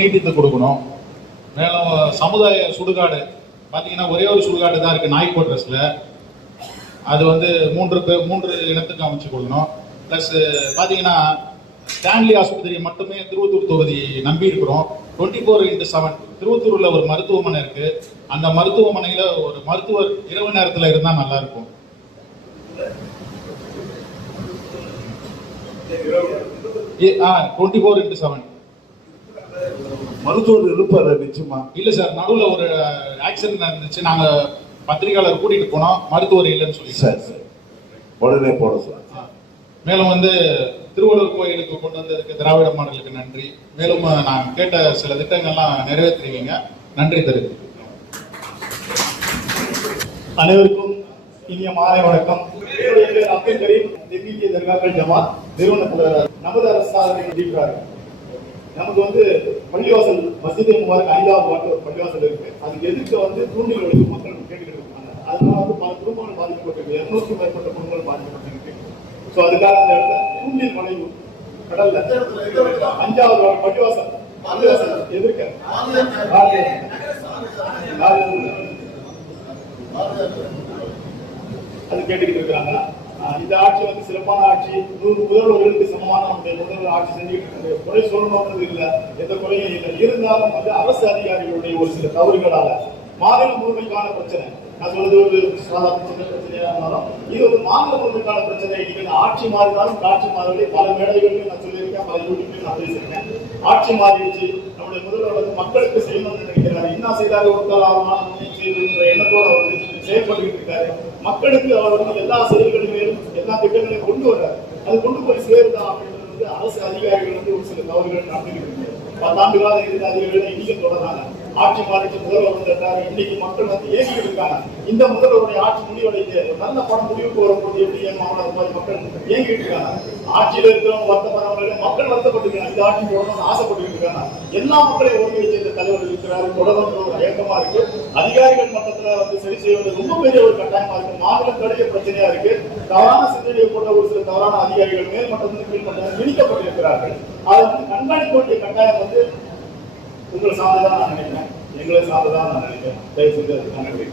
நீட்டித்து கொடுக்கணும். மேலும் சமுதாய சுடுகாடு பார்த்தீங்கன்னா ஒரே ஒரு சுடுகாடு தான் இருக்குது நாய் குவார்டர்ஸில். அது வந்து மூன்று இடத்துக்கு அமைச்சு கொடுக்கணும். ப்ளஸ் பார்த்தீங்கன்னா ஸ்டான்லி ஆஸ்பத்திரியை மட்டுமே திருவத்தூர் தொகுதி நம்பி இருக்கிறோம். 24/7 திருவத்தூரில் ஒரு மருத்துவமனை இருக்கு. அந்த மருத்துவமனையில் ஒரு மருத்துவர் இரவு நேரத்தில் இருந்தால் நல்லா இருக்கும். 24/7 மருத்துவர் இருப்பாரு நிச்சயமா? இல்ல சார், நடுவில் ஒரு ஆக்சிடென்ட் நடந்துச்சு. நாங்க பத்திரிகையாளர் கூட்டிட்டு போனோம், மருத்துவர் இல்லைன்னு சொல்லி. சார் உடனே போட சார். மேலும் வந்து திருவள்ளுவர் கோயிலுக்கு கொண்டு வந்ததுக்கு திராவிட மாடலுக்கு நன்றி. மேலும் நான் கேட்ட சில திட்டங்கள்லாம் நிறைவேற்றிருக்கீங்க, நன்றி தெரிவித்து. அனைவருக்கும் இனிய மாலை வணக்கம். அப்துல் கரீம் டெப்யூட்டி தர்காக்கள் ஜமாத் நிறுவனத்தில் நமது அரசு சாதனை முடிக்கிறார்கள். நமக்கு வந்து பள்ளிவாசல் மஸ்ஜித் முபாரக் 5வது வார்டு ஒரு பள்ளிவாசல் இருக்கு. அதுக்கு எதிர்க்க வந்து தூண்டில் வழக்கு மக்கள் கேட்டுக்கிட்டு இருக்காங்க. அதனால வந்து பல குடும்பங்கள் பாதிக்கப்பட்டிருக்கு. 200க்கும் மேற்பட்ட குடும்பங்கள் பாதிக்கப்பட்டிருக்கு. ஸோ அதுக்காக அந்த இடத்துல தூண்டில் வளைவு கடல்ல 5வது வார்டு பள்ளிவாசல் எதிர்க்க அது கேட்டுக்கிட்டு இருக்கிறாங்க. இந்த ஆட்சி வந்து சிறப்பான ஆட்சி, 100 முதல்வர்களுக்கு சமமான முதல்வர் ஆட்சி செஞ்சுட்டு இருக்கு. குறை சொல்லணும்ன்றது இல்லை, எந்த குறையும் இல்லை. இருந்தாலும் வந்து அரசு அதிகாரிகளுடைய ஒரு சில தவறுகளால மாநில முழுமைக்கான பிரச்சனை, நான் சொல்றது ஒரு சாதாரண சின்ன பிரச்சனையா இருந்தாலும் இது ஒரு மாநில முழுமைக்கான பிரச்சனை. இன்னைக்கு ஆட்சி மாறினாலும் காட்சி மாறவில்லை. பல மேடைகளிலும் நான் சொல்லியிருக்கேன், பல யூடியூப்லையும் நான் பேசியிருக்கேன். ஆட்சி மாறிடுச்சு, நம்முடைய முதல்வர் வந்து மக்களுக்கு செய்யணும்னு நினைக்கிறாரு. என்ன செய்தாரு, ஒருத்தால் ஆகலாம் செய்யணுன்ற எண்ணத்தோட அவர் வந்து செயல்பட்டு இருக்காரு. மக்களுக்கு அவர் வந்து எல்லா செயல்களிலும் எல்லா திட்டங்களையும் கொண்டு வர்றாரு. அது கொண்டு போய் சேருதா அப்படின்றது வந்து அரசு அதிகாரிகள் வந்து ஒரு சில தவறுகள் நடந்துகிட்டு இருக்கு. 10 ஆண்டுகளாக இருந்த அதிகாரிகள் இன்னைக்கு தொடர்றாங்க. ஆட்சி மாறிச்சு, முதல்வர் வந்துட்டாரு. இன்னைக்கு மக்கள் வந்து ஏங்கிட்டு இருக்காங்க. இந்த முதல்வருடைய ஆட்சி முடிவடைந்து ஒரு நல்ல பணம் முடிவுக்கு வரும்போது எப்படி ஏமாவது மாதிரி மக்கள் ஏங்கிட்டு இருக்காங்க. ஆட்சியில இருக்கிறவங்க வருத்தப்படுறவங்க, மக்கள் வருத்தப்பட்டிருக்காங்க. இந்த ஆட்சி தொடரணும்னு ஆசைப்பட்டு இருக்காங்க. எல்லா மக்களையும் ஒருங்கிணைச்ச இந்த தலைவர் இருக்கிறாரு. தொடர்ந்து ஒரு இயக்கமா இருக்கு. அதிகாரிகள் மட்டத்துல வந்து சரி செய்வது ரொம்ப பெரிய ஒரு கட்டாயமா இருக்கு. மாநிலம் தடைய பிரச்சனையா இருக்கு. தவறான சிந்தனையை கொண்ட ஒரு சில தவறான அதிகாரிகள் மேல் மட்டத்திலிருந்து கீழ் மட்டத்தில் திணிக்கப்பட்டிருக்கிறார்கள். அதை வந்து கண்காணிக்க வேண்டிய கட்டாயம் வந்து உங்களை சார்ந்துதான் நான் நினைக்கிறேன், எங்களை சார்ந்துதான் நான் நினைக்கிறேன். தயவு செய்து நன்றி.